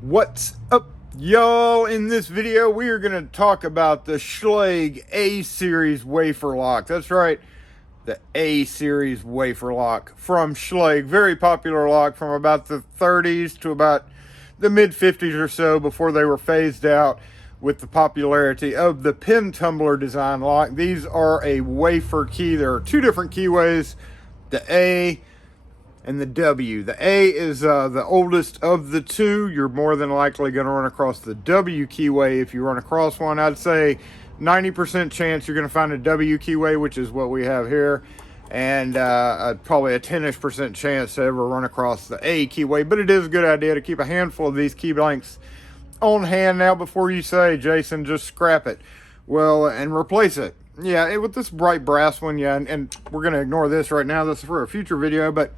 What's up, y'all? In this video we are going to talk about the Schlage A Series Wafer Lock. That's right, the A Series Wafer Lock from Schlage. Very popular lock from about the 30s to about the mid 50s or so, before they were phased out with the popularity of the pin tumbler design lock. These are a wafer key. There are two different keyways, the A and the W. The A is the oldest of the two. You're more than likely going to run across the W keyway if you run across one. I'd say 90% chance you're going to find a W keyway, which is what we have here, and probably a 10-ish% chance to ever run across the A keyway. But it is a good idea to keep a handful of these key blanks on hand now before you say, Jason, just scrap it. Well, and replace it. Yeah, with this bright brass one, yeah, and we're going to ignore this right now. This is for a future video, but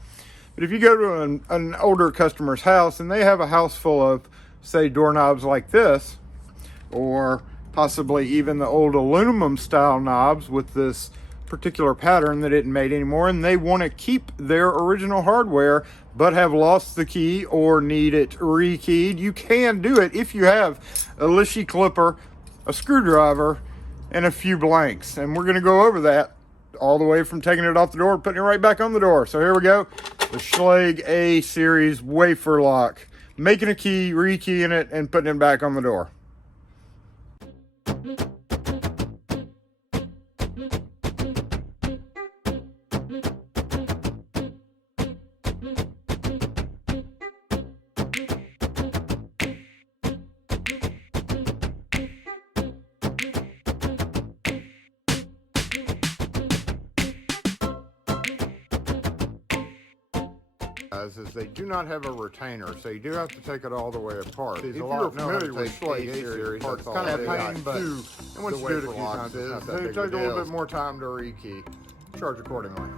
if you go to an older customer's house and they have a house full of, say, doorknobs like this, or possibly even the old aluminum style knobs with this particular pattern that isn't made anymore, and they want to keep their original hardware but have lost the key or need it rekeyed, you can do it if you have a Lishi clipper, a screwdriver, and a few blanks. And we're going to go over that all the way from taking it off the door and putting it right back on the door. So here we go. The Schlage A Series Wafer Lock. Making a key, rekeying it, and putting it back on the door. Is they do not have a retainer, so you do have to take it all the way apart. If you're familiar with Schlage A Series, it's kind of a pain, but once you do it a few times, they take a little bit more time to rekey. Charge accordingly.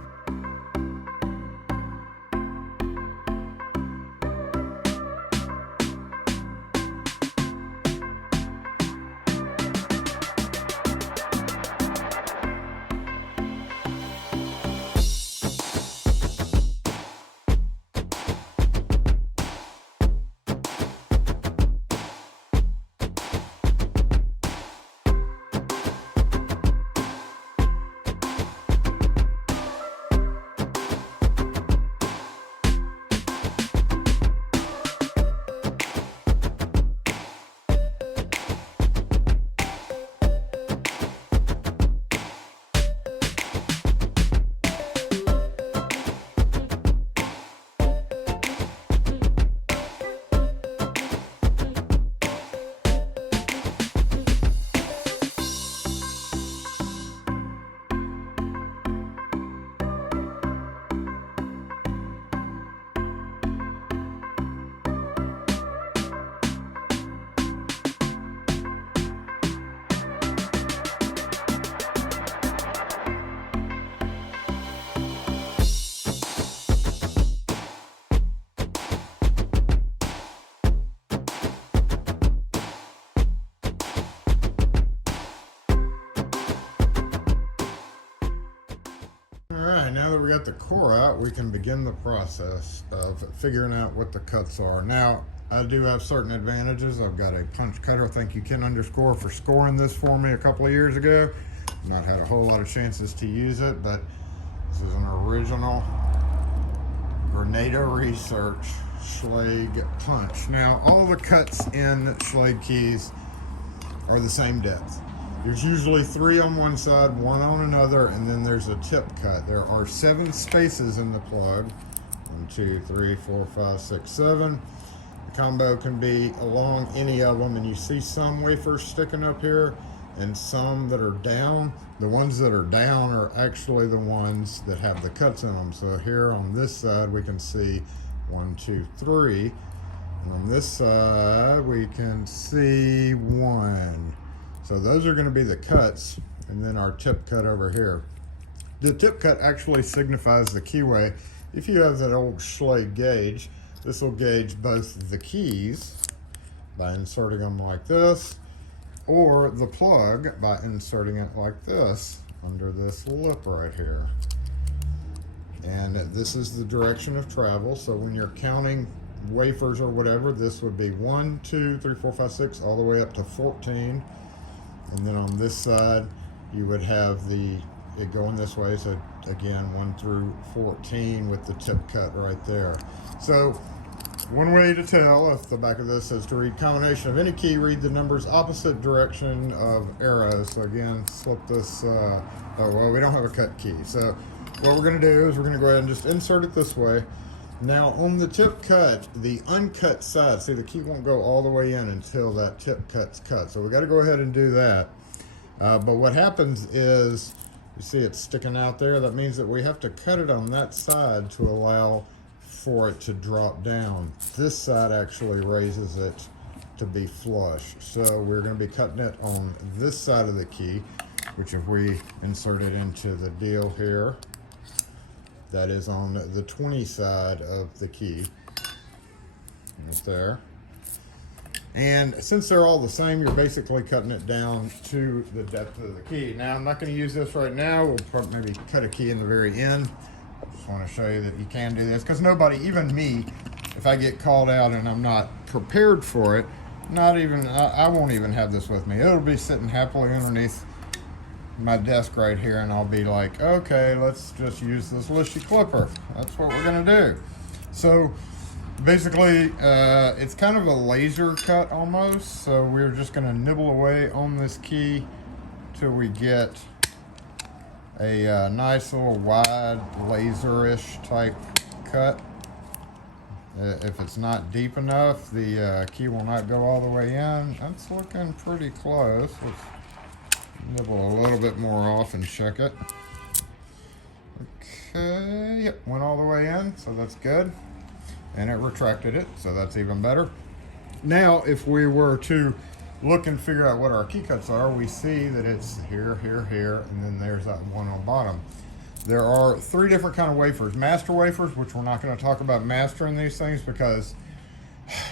Alright, now that we got the core out, we can begin the process of figuring out what the cuts are. Now, I do have certain advantages. I've got a punch cutter. Thank you, Ken _ for scoring this for me a couple of years ago. Not had a whole lot of chances to use it, but this is an original Granada Research Schlage punch. Now, all the cuts in Schlage keys are the same depth. There's usually 3 on one side, 1 on another, and then there's a tip cut. There are 7 spaces in the plug. 1, 2, 3, 4, 5, 6, 7. The combo can be along any of them, and you see some wafers sticking up here and some that are down. The ones that are down are actually the ones that have the cuts in them. So here on this side we can see 1, 2, 3. And on this side we can see 1. So those are going to be the cuts, and then our tip cut over here. The tip cut actually signifies the keyway. If you have that old Schlage gauge, this will gauge both the keys by inserting them like this, or the plug by inserting it like this under this lip right here. And this is the direction of travel, so when you're counting wafers or whatever, this would be 1, 2, 3, 4, 5, 6, all the way up to 14. And then on this side, you would have it going this way. So again, 1 through 14 with the tip cut right there. So one way to tell if the back of this says to read combination of any key, read the numbers opposite direction of arrows. So again, slip this, oh, well, we don't have a cut key. So what we're gonna do is we're gonna go ahead and just insert it this way. Now on the tip cut, the uncut side, see the key won't go all the way in until that tip cut's cut. So we gotta go ahead and do that. But what happens is, you see it's sticking out there, that means that we have to cut it on that side to allow for it to drop down. This side actually raises it to be flush. So we're gonna be cutting it on this side of the key, which if we insert it into the deal here, that is on the 20 side of the key, right there. And since they're all the same, you're basically cutting it down to the depth of the key. Now, I'm not going to use this right now. We'll probably maybe cut a key in the very end. Just want to show you that you can do this, because nobody, even me, if I get called out and I'm not prepared for it, I won't even have this with me. It'll be sitting happily underneath my desk right here, and I'll be like, okay, let's just use this Lishi clipper. That's what we're gonna do. So basically, it's kind of a laser cut almost. So we're just gonna nibble away on this key till we get a nice little wide laser-ish type cut. If it's not deep enough, the key will not go all the way in. That's looking pretty close. Let's nibble a little bit more off and check it. Okay, yep, went all the way in, so that's good. And it retracted it, so that's even better. Now, if we were to look and figure out what our key cuts are, we see that it's here, here, here, and then there's that one on the bottom. There are 3 different kind of wafers. Master wafers, which we're not going to talk about mastering these things because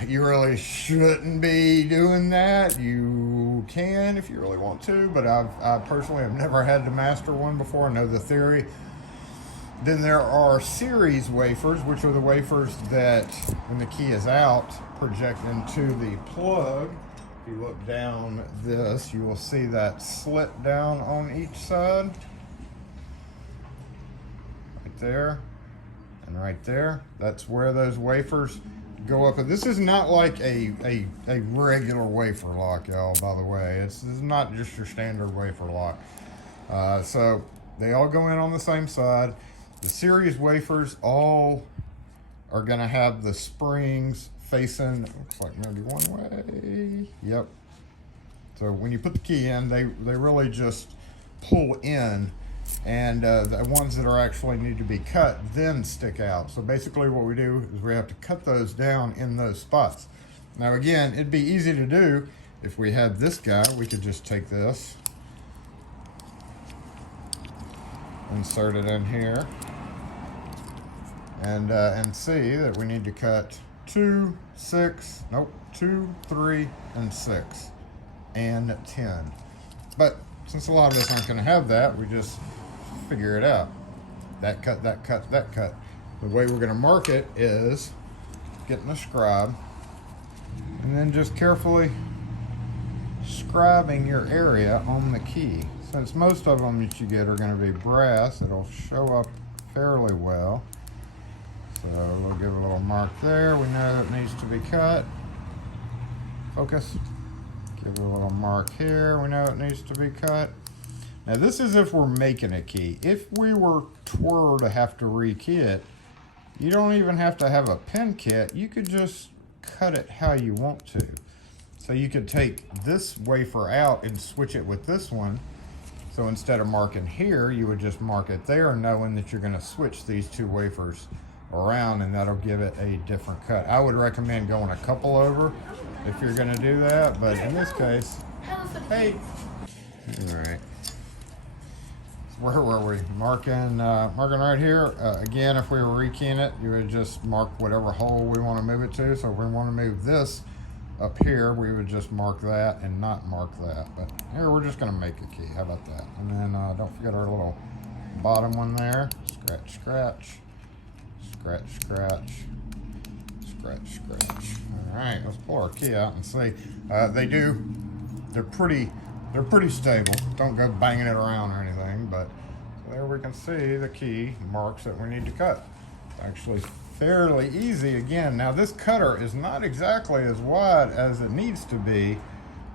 you really shouldn't be doing that. You can if you really want to, but I personally have never had to master one before. I know the theory. Then there are series wafers, which are the wafers that, when the key is out, project into the plug. If you look down this, you will see that slit down on each side. Right there and right there. That's where those wafers go up. This is not like a regular wafer lock, y'all, by the way. This is not just your standard wafer lock. So they all go in on the same side. The series wafers all are gonna have the springs facing, looks like maybe one way. Yep. So when you put the key in, they really just pull in, and the ones that are actually need to be cut then stick out. So basically what we do is we have to cut those down in those spots. Now again, it'd be easy to do if we had this guy. We could just take this, insert it in here, and see that we need to cut 2, 6, nope, 2, 3, and 6, and 10. But since a lot of us aren't going to have that, we just figure it out. That cut, that cut, that cut. The way we're going to mark it is getting a scribe and then just carefully scribing your area on the key. Since most of them that you get are going to be brass, it'll show up fairly well. So we'll give a little mark there. We know that needs to be cut. Focus. Give it a little mark here. We know it needs to be cut. Now this is if we're making a key. If we were to have to rekey it, you don't even have to have a pin kit. You could just cut it how you want to. So you could take this wafer out and switch it with this one. So instead of marking here, you would just mark it there, knowing that you're going to switch these 2 wafers around, and that'll give it a different cut. I would recommend going a couple over if you're going to do that, but in this case, hey, all right. Where were we? Marking right here. Again, if we were rekeying it, you would just mark whatever hole we want to move it to. So if we want to move this up here, we would just mark that and not mark that. But here, we're just going to make a key. How about that? And then don't forget our little bottom one there. Scratch, scratch, scratch, scratch, scratch, scratch. All right, let's pull our key out and see. They're pretty stable. Don't go banging it around or anything, but there we can see the key marks that we need to cut. Actually fairly easy again. Now this cutter is not exactly as wide as it needs to be.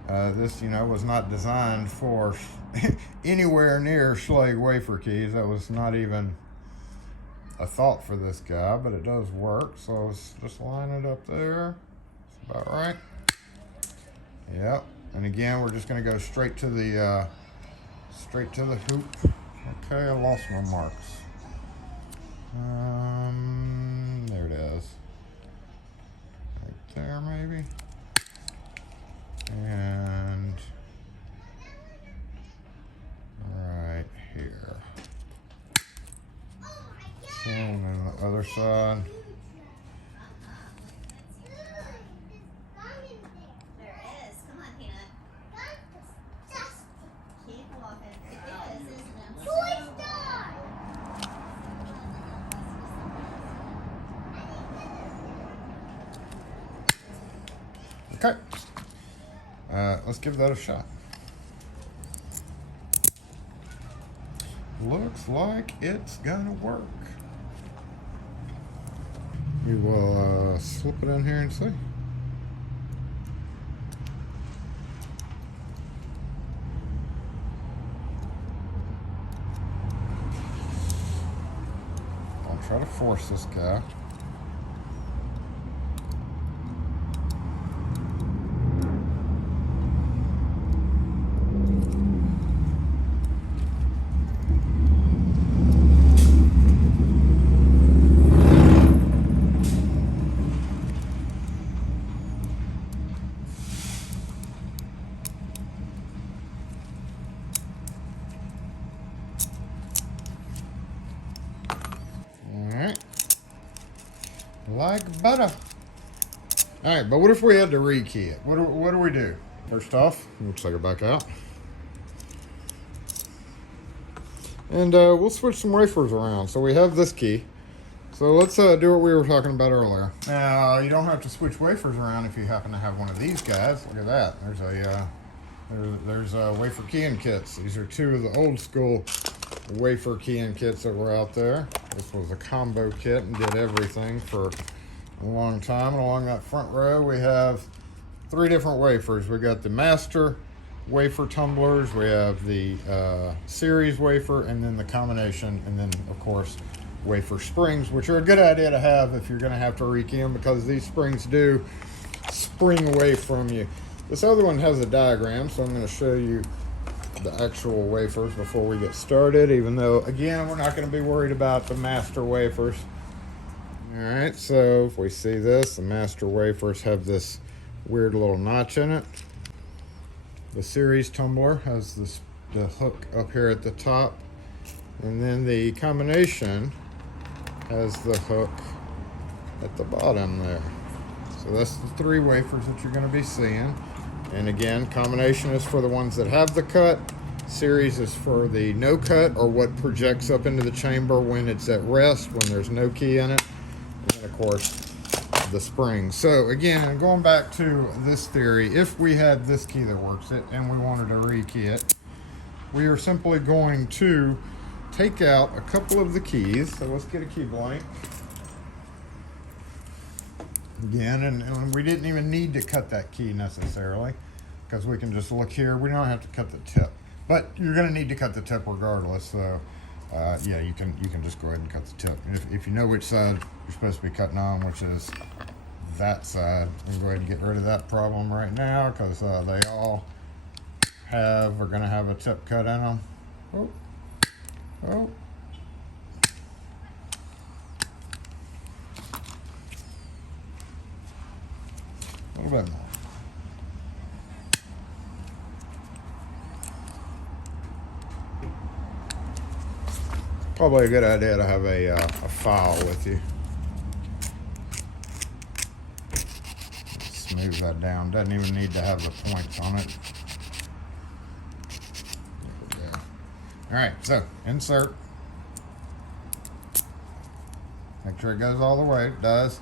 This, was not designed for anywhere near Schlage wafer keys. That was not even a thought for this guy, but it does work. So let's just line it up there. That's about right. Yep. And again, we're just going to go straight to the hoop. Okay, I lost my marks. There it is. Right there, maybe. And right here. So, and then the other side. Okay, let's give that a shot. Looks like it's gonna work. We will slip it in here and see. I'll try to force this guy. Like butter. All right, but what if we had to rekey it? What do we do? First off, we'll take it back out. And we'll switch some wafers around. So we have this key. So let's do what we were talking about earlier. Now, you don't have to switch wafers around if you happen to have one of these guys. Look at that. There's wafer keying kits. These are two of the old school wafer keying kits that were out there. This was a combo kit and did everything for a long time. And along that front row, we have 3 different wafers. We got the master wafer tumblers, we have the series wafer, and then the combination, and then of course wafer springs, which are a good idea to have if you're going to have to rekey them, because these springs do spring away from you. This other one has a diagram, so I'm going to show you the actual wafers before we get started, even though again we're not going to be worried about the master wafers. All right, so if we see this, the master wafers have this weird little notch in it. The series tumbler has the hook up here at the top, and then the combination has the hook at the bottom there. So that's the 3 wafers that you're going to be seeing. And again, combination is for the ones that have the cut. Series is for the no cut, or what projects up into the chamber when it's at rest, when there's no key in it. And then of course, the spring. So again, going back to this theory, if we had this key that works it and we wanted to rekey it, we are simply going to take out a couple of the keys. So let's get a key blank. Again, and we didn't even need to cut that key necessarily, because we can just look here. We don't have to cut the tip, but you're going to need to cut the tip regardless. So yeah, you can just go ahead and cut the tip. If you know which side you're supposed to be cutting on, which is that side, we can go ahead and get rid of that problem right now, because they all are going to have a tip cut in them. Oh, oh. A little bit more. Probably a good idea to have a file with you. Smooth that down. Doesn't even need to have the points on it. There we go. All right, so insert. Make sure it goes all the way. It does.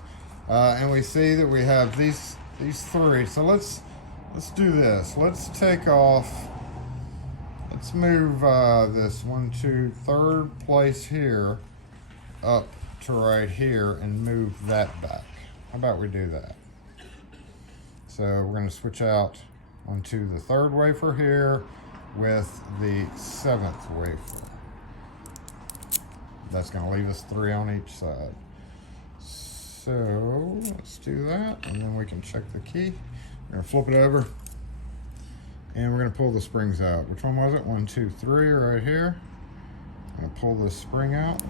And we see that we have these three. So let's do this. Let's take off. Let's move this 1, 2, third place here up to right here and move that back. How about we do that? So we're going to switch out onto the third wafer here with the 7th wafer. That's going to leave us 3 on each side. So let's do that, and then we can check the key. We're going to flip it over, and we're going to pull the springs out. Which one was it? 1, 2, 3 right here. I'm going to pull this spring out.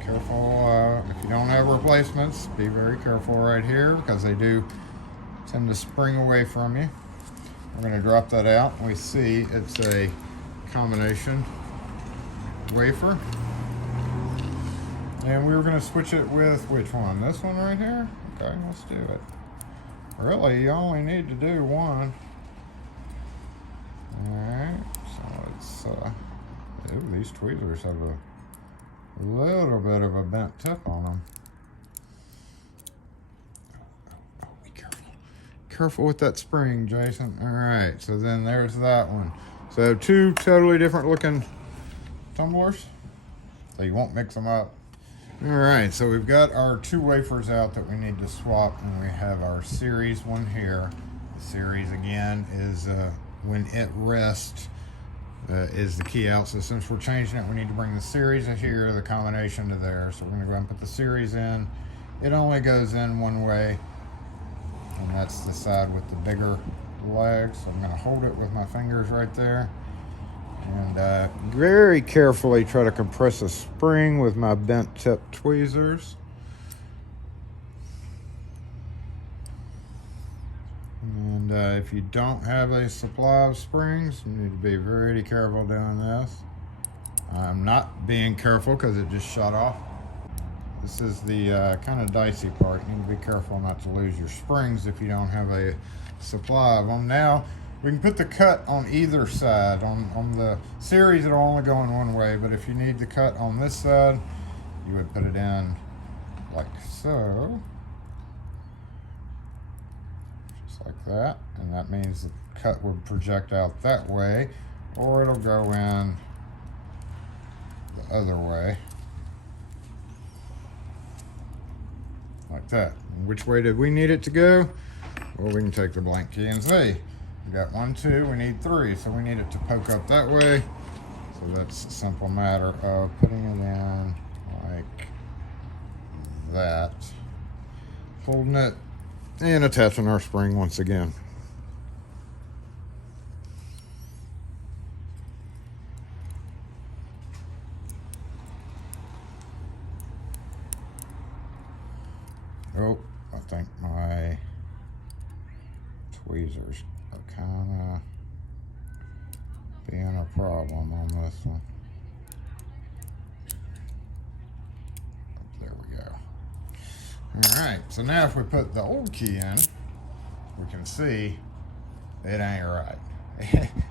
Careful, if you don't have replacements, be very careful right here because they do tend to spring away from you. We're going to drop that out, and we see it's a combination wafer. And we were going to switch it with which one? This one right here? Okay, let's do it. Really, you only need to do one. Alright, so let's, ooh, these tweezers have a little bit of a bent tip on them. Oh, be careful. Careful with that spring, Jason. Alright, so then there's that one. So 2 totally different looking tumblers. So you won't mix them up. Alright, so we've got our 2 wafers out that we need to swap, and we have our series one here. The series again is when it rests is the key out. So since we're changing it, we need to bring the series in here, the combination to there. So we're going to go ahead and put the series in. It only goes in one way, and that's the side with the bigger legs. So I'm going to hold it with my fingers right there. And very carefully try to compress a spring with my bent tip tweezers. And if you don't have a supply of springs, you need to be very careful doing this. I'm not being careful because it just shut off. This is the kind of dicey part. You need to be careful not to lose your springs if you don't have a supply of them. Now, we can put the cut on either side. On the series, it'll only go in one way, but if you need the cut on this side, you would put it in like so. Just like that. And that means the cut would project out that way, or it'll go in the other way. Like that. And which way did we need it to go? Well, we can take the blank key and see. We got 1, 2, we need 3, so we need it to poke up that way. So that's a simple matter of putting it in like that, holding it, and attaching our spring once again. Oh, I think my tweezers are kind of being a problem on this one. There we go. All right, so now if we put the old key in, we can see it ain't right.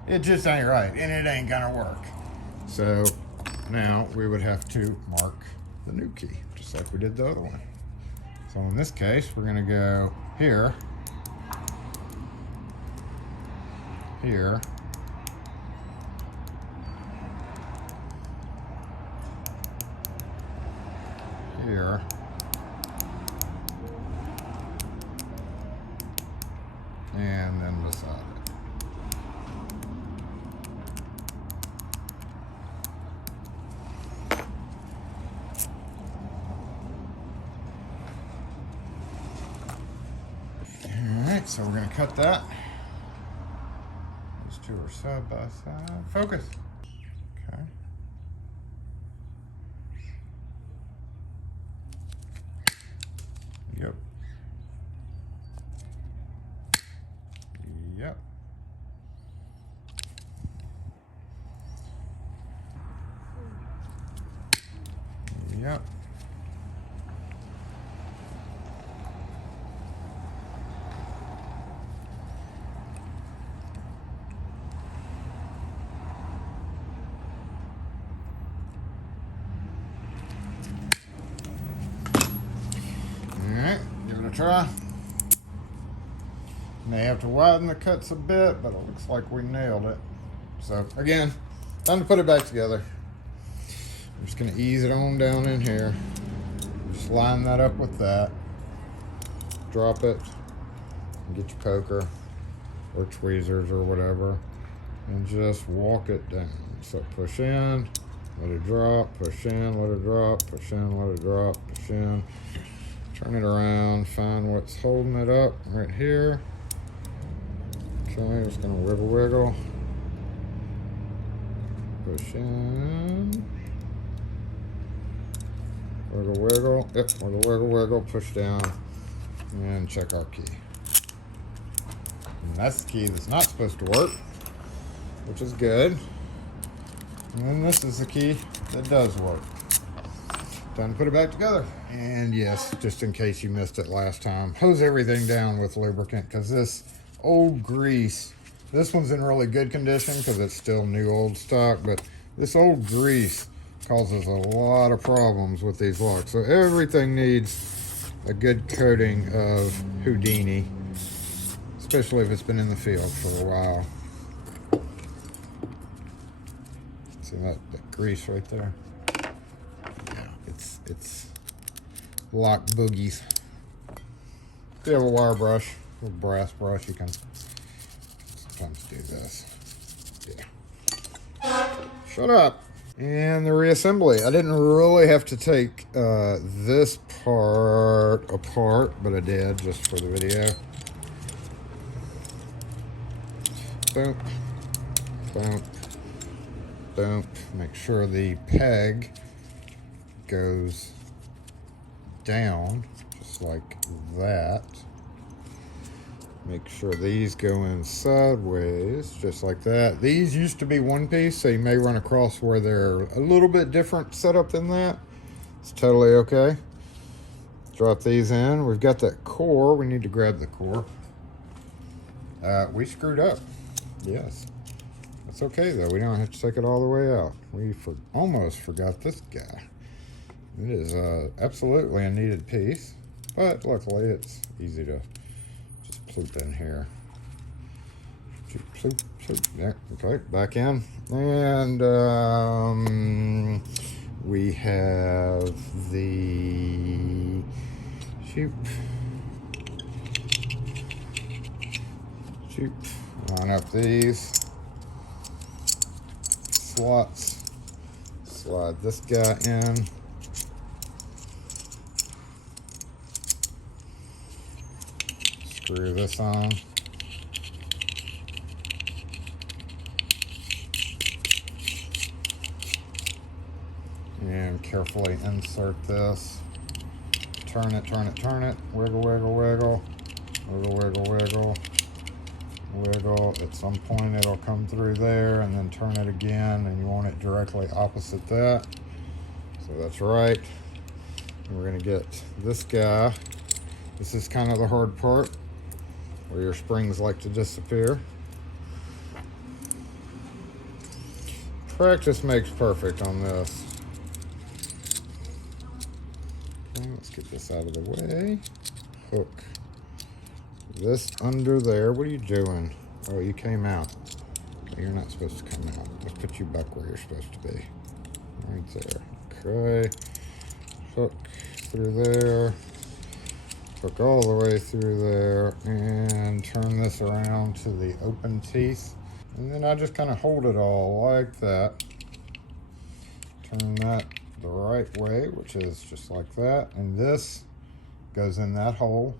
It just ain't right, and it ain't gonna work. So now we would have to mark the new key, just like we did the other one. So in this case, we're gonna go here, here, here, and then beside it. Alright, so we're going to cut that. Those two are side by side. Focus. Okay. Yep. Yep. Yep. a try. May have to widen the cuts a bit, but it looks like we nailed it. So again, time to put it back together. I'm just gonna ease it on down in here. Just line that up with that. Drop it, and get your poker or tweezers or whatever, and just walk it down. So push in, let it drop, push in, let it drop, push in, let it drop, push in. Turn it around, find what's holding it up right here. Okay, just gonna wiggle, wiggle. Push in. Wiggle, wiggle. Yep, wiggle, wiggle, wiggle. Push down. And check our key. And that's the key that's not supposed to work, which is good. And then this is the key that does work. Time to put it back together. And yes, just in case you missed it last time, hose everything down with lubricant, because this old grease, this one's in really good condition because it's still new old stock, but this old grease causes a lot of problems with these locks. So everything needs a good coating of Houdini, especially if it's been in the field for a while. See that grease right there? Yeah, it's lock boogies. If you have a wire brush, a brass brush, you can sometimes do this. Yeah. Shut up. And the reassembly. I didn't really have to take this part apart, but I did just for the video. Boom, boom, boom. Make sure the peg goes down just like that. Make sure these go in sideways, just like that. These used to be one piece, so you may run across where they're a little bit different setup than that. It's totally okay. Drop these in. We've got that core. We need to grab the core. We screwed up. Yes. That's okay, though. We don't have to take it all the way out. We almost forgot this guy. It is absolutely a needed piece, but luckily it's easy to ploop in here. Ploop, ploop. Yeah, okay, back in. And we have the shoop. Line up these slots. Slide this guy in. Screw this on. And carefully insert this. Turn it, turn it, turn it. Wiggle, wiggle, wiggle. Wiggle, wiggle, wiggle. Wiggle. At some point it'll come through there, and then turn it again, and you want it directly opposite that. So that's right. And we're going to get this guy. This is kind of the hard part, where your springs like to disappear. Practice makes perfect on this. Okay, let's get this out of the way. Hook this under there. What are you doing? Oh, you came out. Okay, you're not supposed to come out. Let's put you back where you're supposed to be. Right there. Okay. Hook through there. Hook all the way through there, and turn this around to the open teeth. And then I just kind of hold it all like that. Turn that the right way, which is just like that. And this goes in that hole.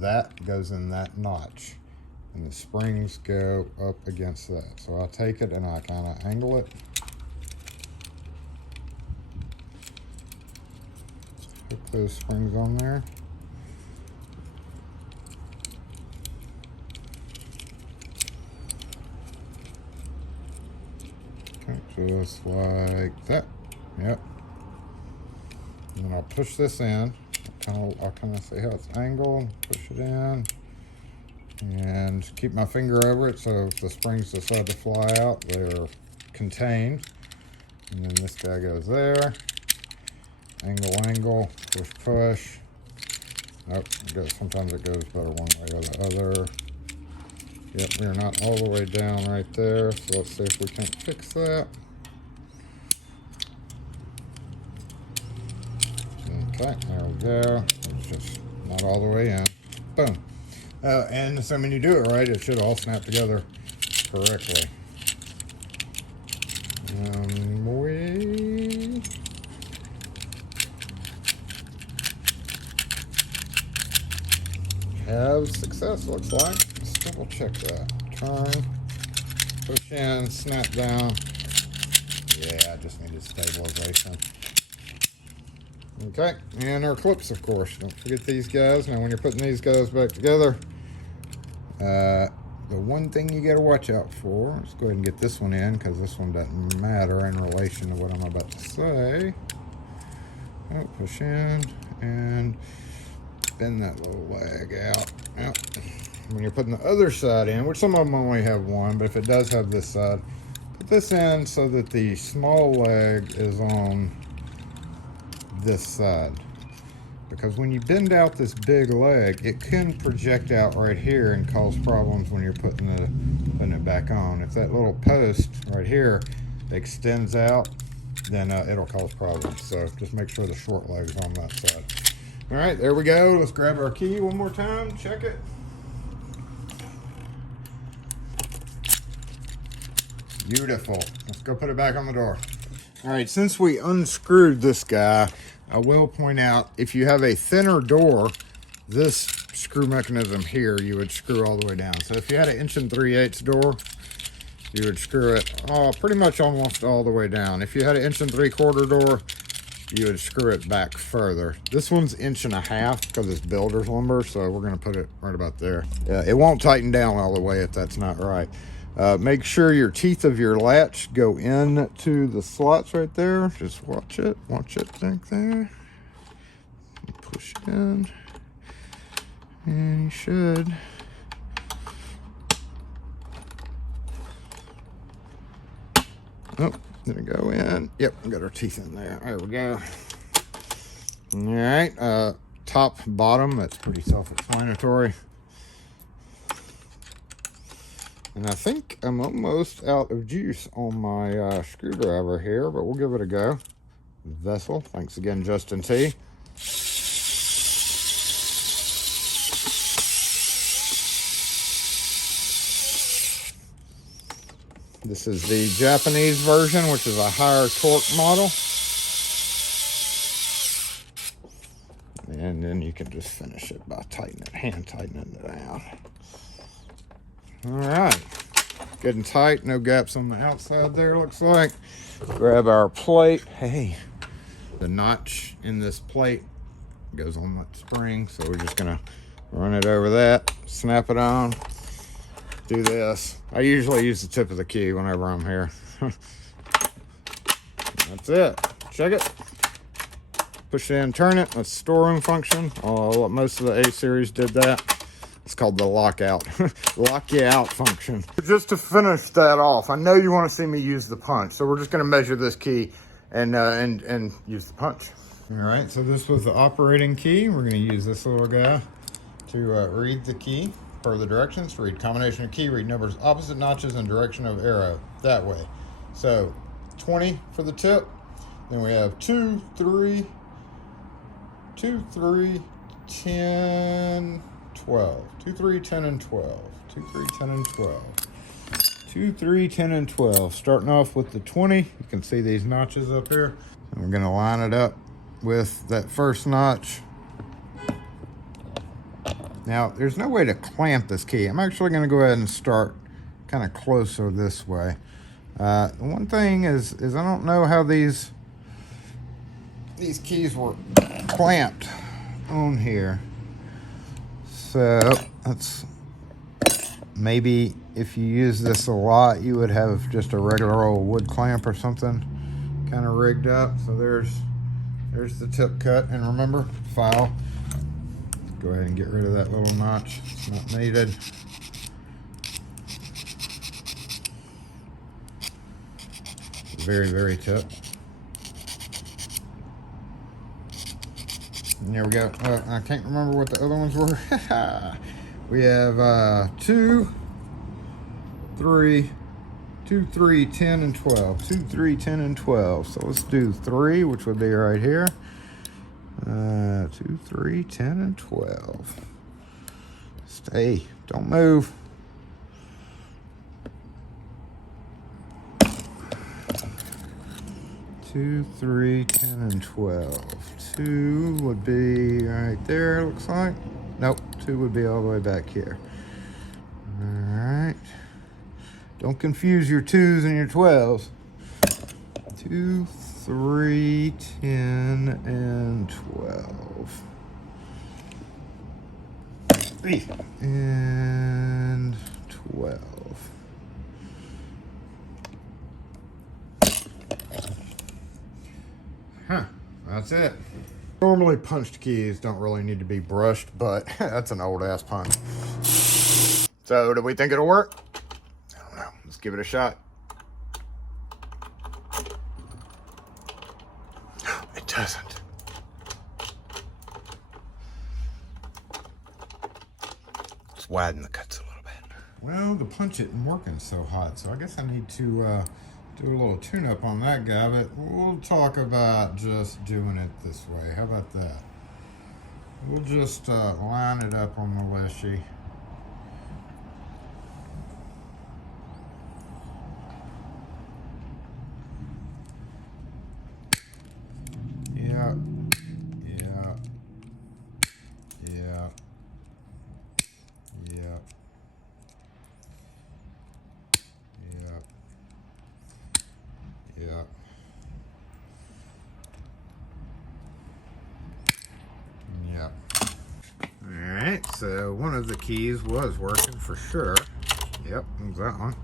That goes in that notch. And the springs go up against that. So I take it and I kind of angle it. Hook those springs on there. Just like that. Yep. And then I'll push this in. I'll kind of see how it's angled. Push it in. And keep my finger over it, so if the springs decide to fly out, they're contained. And then this guy goes there. Angle, angle. Push, push. Nope, sometimes it goes better one way or the other. Yep, we're not all the way down right there, so let's see if we can't fix that. Okay, there we go. It's just not all the way in. Boom. And assuming you do it right, it should all snap together correctly. We have success, looks like. Let's double check that. Turn, push in, snap down. Yeah, I just needed stabilization. Okay, and our clips, of course. Don't forget these guys. Now, when you're putting these guys back together, the one thing you got to watch out for, let's go ahead and get this one in, because this one doesn't matter in relation to what I'm about to say. Oh, push in and bend that little leg out. Yep. When you're putting the other side in, which some of them only have one, but if it does have this side, put this in so that the small leg is on this side. Because when you bend out this big leg, it can project out right here and cause problems when you're putting it back on. If that little post right here extends out, then it'll cause problems. So just make sure the short leg's on that side. All right, there we go. Let's grab our key one more time, check it. Beautiful. Let's go put it back on the door. All right, since we unscrewed this guy, I will point out, if you have a thinner door, this screw mechanism here, you would screw all the way down. So if you had an 1 3/8 door, you would screw it pretty much almost all the way down. If you had an 1 3/4 door, you would screw it back further. This one's 1.5 inches because it's builder's lumber, so we're gonna put it right about there. It won't tighten down all the way if that's not right. Make sure your teeth of your latch go into the slots right there. Just watch it think there. Push in, and you should. Oh, did it go in? Yep, we got our teeth in there. There we go. All right, top, bottom, that's pretty self-explanatory. And I think I'm almost out of juice on my screwdriver here, but we'll give it a go. Vessel, thanks again, Justin T. This is the Japanese version, which is a higher torque model. And then you can just finish it by hand tightening it out. All right, good and tight, no gaps on the outside there, looks like. Grab our plate. Hey, the notch in this plate goes on that spring, so we're just gonna run it over that, snap it on, do this. I usually use the tip of the key whenever I'm here. That's it, check it. Push it in, turn it, that's the storeroom function. Most of the A series did that. It's called the lockout, lock you out function. Just to finish that off, I know you want to see me use the punch, so we're just going to measure this key and use the punch. All right, so this was the operating key. We're going to use this little guy to read the key per the directions. Read combination of key, read numbers, opposite notches, and direction of arrow that way. So 20 for the tip. Then we have 2, 3, 10, 12. 2, 3, 10, and 12. 2, 3, 10, and 12. 2, 3, 10, and 12. Starting off with the 20. You can see these notches up here. And we're going to line it up with that first notch. Now, there's no way to clamp this key. I'm actually going to go ahead and start kind of closer this way. The one thing is I don't know how these keys were clamped on here. So that's maybe if you use this a lot, you would have just a regular old wood clamp or something kind of rigged up. So there's the tip cut, and remember, file. Go ahead and get rid of that little notch. It's not needed. Very, very tip. And there we go. I can't remember what the other ones were. We have 2, 3, 2, 3, 10, and 12. 2, 3, 10, and 12. So let's do 3, which would be right here. 2, 3, 10, and 12. Stay. Don't move. Two, 3, 10, and 12. 2 would be right there, looks like. Nope, 2 would be all the way back here. All right. Don't confuse your 2s and your 12s. 2, 3, 10, and 12. And 12. Huh, that's it. Normally punched keys don't really need to be brushed, but that's an old ass punch. So do we think it'll work? I don't know, let's give it a shot. It doesn't. Let's widen the cuts a little bit. Well, the punch isn't working so hot, so I guess I need to do a little tune-up on that guy, but we'll talk about just doing it this way. How about that? We'll just line it up on the Lishi. Yeah. Yeah. Yeah. Yeah. Yeah. Yeah. Alright, so one of the keys was working for sure. Yep, there's that one.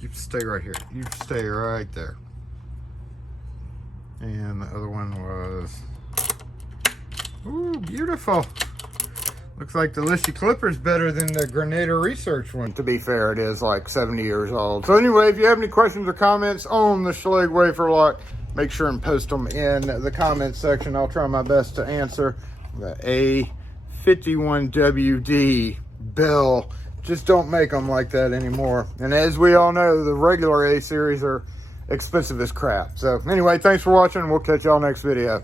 You stay right here. You stay right there. And the other one was... Ooh, beautiful. Looks like the Lishi Clipper's better than the Granada Research one. To be fair, it is like 70 years old. So anyway, if you have any questions or comments on the Schlage wafer lock, make sure and post them in the comments section. I'll try my best to answer. The A51WD bell. Just don't make them like that anymore. And as we all know, the regular A series are expensive as crap. So anyway, thanks for watching. We'll catch y'all next video.